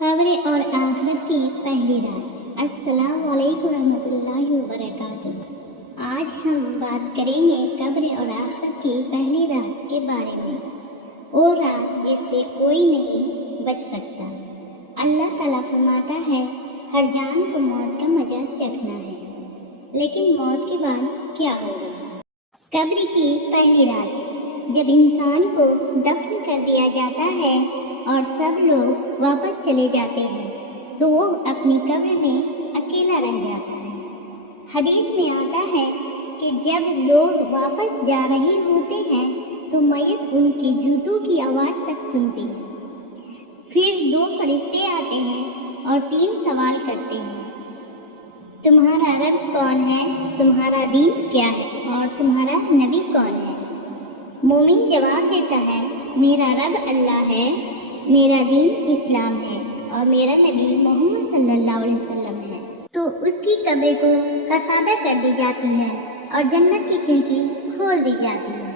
قبر اور آخرت کی پہلی رات۔ السلام علیکم ورحمۃ اللہ وبرکاتہ۔ آج ہم بات کریں گے قبر اور آخرت کی پہلی رات کے بارے میں، وہ رات جس سے کوئی نہیں بچ سکتا۔ اللہ تعالیٰ فرماتا ہے، ہر جان کو موت کا مزہ چکھنا ہے، لیکن موت کے بعد کیا ہوگا؟ قبر کی پہلی رات، جب انسان کو دفن کر دیا جاتا ہے اور سب لوگ واپس چلے جاتے ہیں تو وہ اپنی قبر میں اکیلا رہ جاتا ہے۔ حدیث میں آتا ہے کہ جب لوگ واپس جا رہے ہوتے ہیں تو میت ان کی جوتوں کی آواز تک سنتی۔ پھر 2 فرشتے آتے ہیں اور 3 سوال کرتے ہیں، تمہارا رب کون ہے، تمہارا دین کیا ہے اور تمہارا نبی کون ہے؟ مومن جواب دیتا ہے، میرا رب اللہ ہے، میرا دین اسلام ہے اور میرا نبی محمد صلی اللہ علیہ وسلم ہے۔ تو اس کی قبر کو کسادہ کر دی جاتی ہے اور جنت کی کھڑکی کھول دی جاتی ہے۔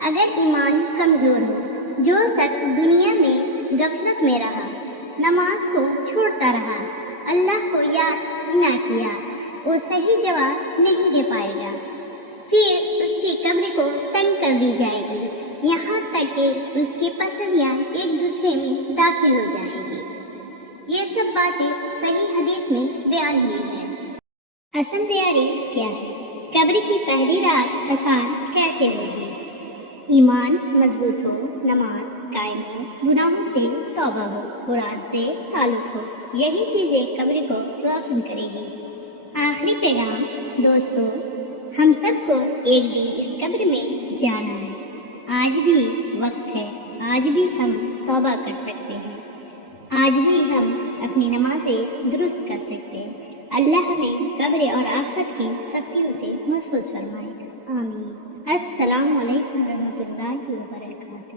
اگر ایمان کمزور ہو، جو شخص دنیا میں غفلت میں رہا، نماز کو چھوڑتا رہا، اللہ کو یاد نہ کیا، وہ صحیح جواب نہیں دے پائے گا۔ پھر اس کی قبر کو تنگ کر دی جائے گی، یہاں تک کہ اس کی پسلیاں ایک دوسرے میں داخل ہو جائیں گی۔ یہ سب باتیں صحیح حدیث میں بیان ہوئی ہیں۔ اصل تیاری کیا ہے؟ قبر کی پہلی رات آسان کیسے ہوگی؟ ایمان مضبوط ہو، نماز قائم ہو، گناہوں سے توبہ ہو، قرآن سے تعلق ہو، یہی چیزیں قبر کو روشن کرے گی۔ آخری پیغام دوستو، ہم سب کو ایک دن اس قبر میں جانا ہے۔ آج بھی وقت ہے، آج بھی ہم توبہ کر سکتے ہیں، آج بھی ہم اپنی نمازیں درست کر سکتے ہیں۔ اللہ ہمیں قبر اور آخرت کی سختیوں سے محفوظ فرمائے، آمین۔ السلام علیکم ورحمۃ اللہ وبرکاتہ۔